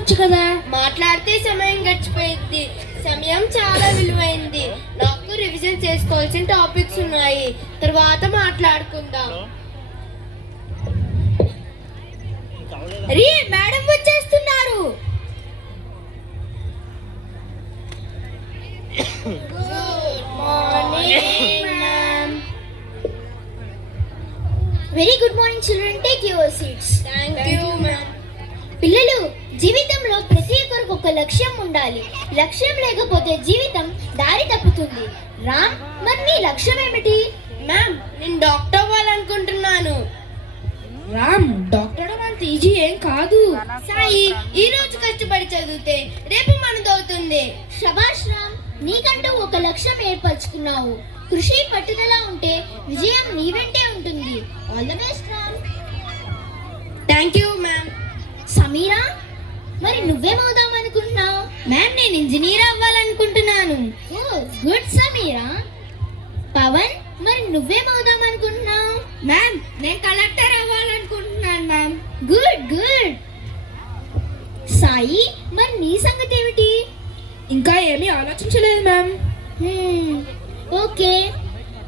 మాట్లాడొచ్చు కదా. మాట్లాడితే సమయం గడిచిపోయింది. సమయం చాలా విలువైంది. నాకు రివిజన్ చేసుకోవాల్సిన టాపిక్స్ ఉన్నాయి, తర్వాత మాట్లాడుకుందాం. మేడం వచ్చేస్తున్నారు. Very good morning children, take your seats. Thank you ma'am. పిల్లలు, జీవితంలో ప్రతి ఒక్కరికి ఒక లక్ష్యం ఉండాలి. లక్ష్యం లేకపోతే జీవితం దారి తప్పుతుంది. రామ్, మరి నీ లక్ష్యం ఏమిటి? మ్యామ్, నేను డాక్టర్ అవ్వాలనుకుంటున్నాను. రామ్, డాక్టర్ అంత ఈజీ ఏం కాదు. సాయి, ఈ రోజు కష్టపడి చదివితే రేపు మనదవుతుంది. శభాష్ రామ్, నీకంటూ ఒక లక్ష్యం ఏర్పరచుకున్నావు. కృషి పట్టుదల ఉంటే విజయం నీ వెంటే ఉంటుంది. All the best Ram. Thank you ma'am. Sameera, మరి నువ్వేమవుదాం అనుకుంటున్నావు? మ్యామ్, నేను ఇంజనీర్ అవ్వాలనుకుంటున్నాను. Oh good Sameera. పవన్, మరి నువ్వేమవుదాం అనుకుంటున్నావు? మ్యామ్, నేను కలెక్టర్ అవ్వాలనుకుంటున్నాను మ్యామ్. Good good. సాయి, మరి నీ సంగతి ఏమిటి? ఇంకా ఏమీ ఆలోచించలేదు మ్యామ్. ఓకే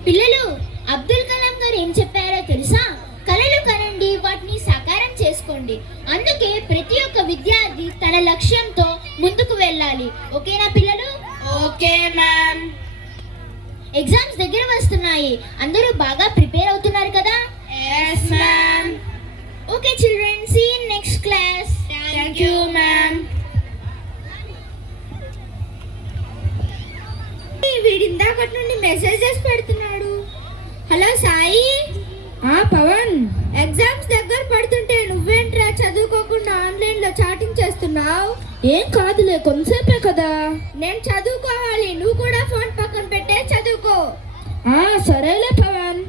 పిల్లలు, అబ్దుల్ కలాం గారు ఏం చెప్పారో తెలుసా? కలలు కనండి, వాటిని సాకారం చేసుకోండి. అందుకే ప్రతి ఒక్క విద్యార్థి తన లక్ష్యంతో ముందుకు వెళ్ళాలి. ఓకేనా పిల్లలు? Okay ma'am. ఎగ్జామ్స్ దగ్గర వస్తున్నాయి. అందరూ బాగా ప్రిపేర్ అవుతున్నారు కదా? Yes ma'am. Okay children, see in next class. Thank you ma'am. వీడిందాకటి నుండి మెసేజెస్ పెడుతున్నాడు. హలో సాయి. పవన్, ఎగ్జామ్స్ దగ్గర పడుతుంటే నువ్వేంట్రా చదువుకోకుండా ఆన్లైన్ లో చాటింగ్ చేస్తున్నావు? ఏం కాదులే, కొంతసేపే కదా. నేను చదువుకోవాలి, నువ్వు కూడా ఫోన్ పక్కన పెట్టే చదువుకో. సరేలే పవన్.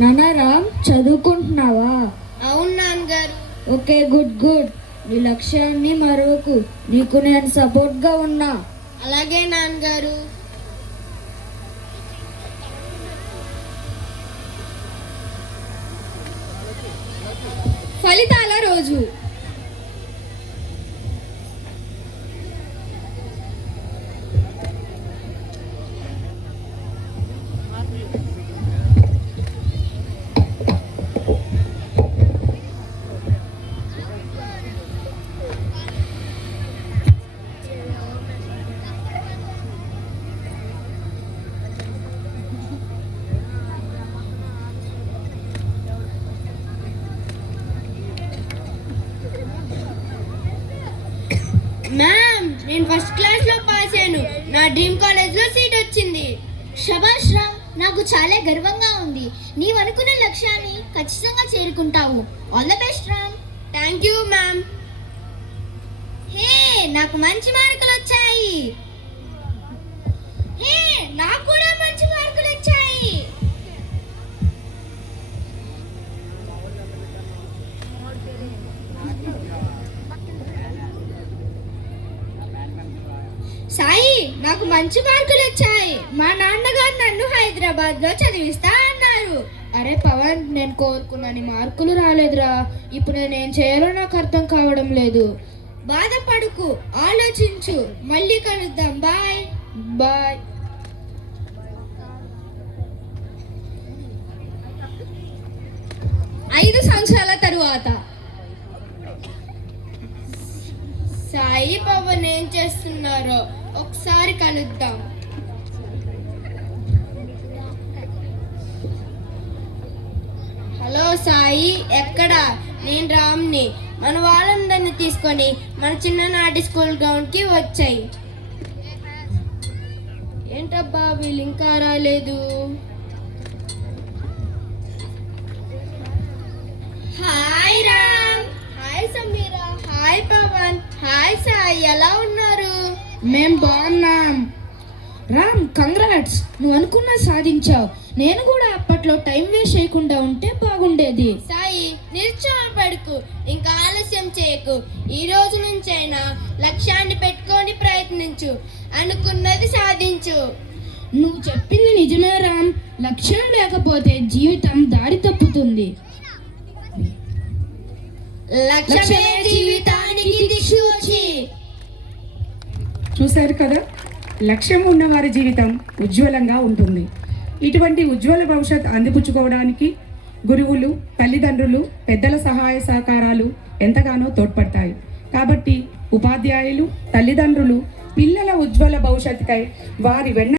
నానా రామ్, చదువుకుంటున్నావా? అవును నాన్నగారు. Okay, good good. నీ లక్ష్యాన్ని మరవకు, నీకు నేను సపోర్ట్గా ఉన్నా. అలాగే నాన్నగారు. ఫలితాల రోజు. మ్యామ్, నేను ఫస్ట్ క్లాస్ లో పాస్ అయ్యాను. నా డ్రీమ్ కాలేజ్ లో సీట్ వచ్చింది. శభాష్ రామ్, నాకు చాలా గర్వంగా ఉంది. నీవు అనుకున్న లక్ష్యాన్ని ఖచ్చితంగా చేరుకుంటావు. All the best Ram. Thank you ma'am. Hey, నాకు మంచి మార్కులు వచ్చాయి. హే, నాకు కూడా మంచి మార్కులు వచ్చాయి. సాయి, నాకు మంచి మార్కులు వచ్చాయి. మా నాన్నగారు నన్ను హైదరాబాద్ లో చదివిస్తా అన్నారు. అరే పవన్, నేను కోరుకున్నని మార్కులు రాలేదురా. ఇప్పుడు నేనేం చేయాలో నాకు అర్థం కావడం లేదు. బాధపడుకు, ఆలోచించు. మళ్ళీ కలుద్దాం. Bye bye. ఐదు సంవత్సరాల తరువాత సాయి పవన్ ఏం చేస్తున్నారో ఒకసారి కలుద్దాం. హలో సాయి, ఎక్కడా? నేను రామ్ని. మన వాళ్ళందరినీ తీసుకొని మన చిన్ననాటి స్కూల్ గ్రౌండ్ కి వచ్చాయి. ఏంటబ్బా వీళ్ళు ఇంకా రాలేదు? Hi Ram. Hi Sameera. Hi Pavan. Hi Sai, ఎలా ఉన్నారు? మేం బాగున్నాం. రామ్, కంగ్రాట్స్, నువ్వు అనుకున్నది సాధించావు. నేను కూడా అప్పట్లో టైం వేస్ట్ చేయకుండా ఉంటే బాగుండేది. సాయి, నిరుత్సాహపడకు, ఇంకా ఆలస్యం చేయకు. ఈ రోజు నుంచైనా లక్ష్యాన్ని పెట్టుకొని ప్రయత్నించు. అనుకున్నది సాధించు. నువ్వు చెప్పింది నిజమే రామ్. లక్ష్యం లేకపోతే జీవితం దారి తప్పుతుంది. లక్ష్యమే జీవితానికి దిక్సూచి. చూశారు కదా, లక్ష్యం ఉన్నవారి జీవితం ఉజ్వలంగా ఉంటుంది. ఇటువంటి ఉజ్వల భవిష్యత్ అందిపుచ్చుకోవడానికి గురువులు, తల్లిదండ్రులు, పెద్దల సహాయ సహకారాలు ఎంతగానో తోడ్పడతాయి. కాబట్టి ఉపాధ్యాయులు, తల్లిదండ్రులు పిల్లల ఉజ్వల భవిష్యత్తుకై వారి వెన్న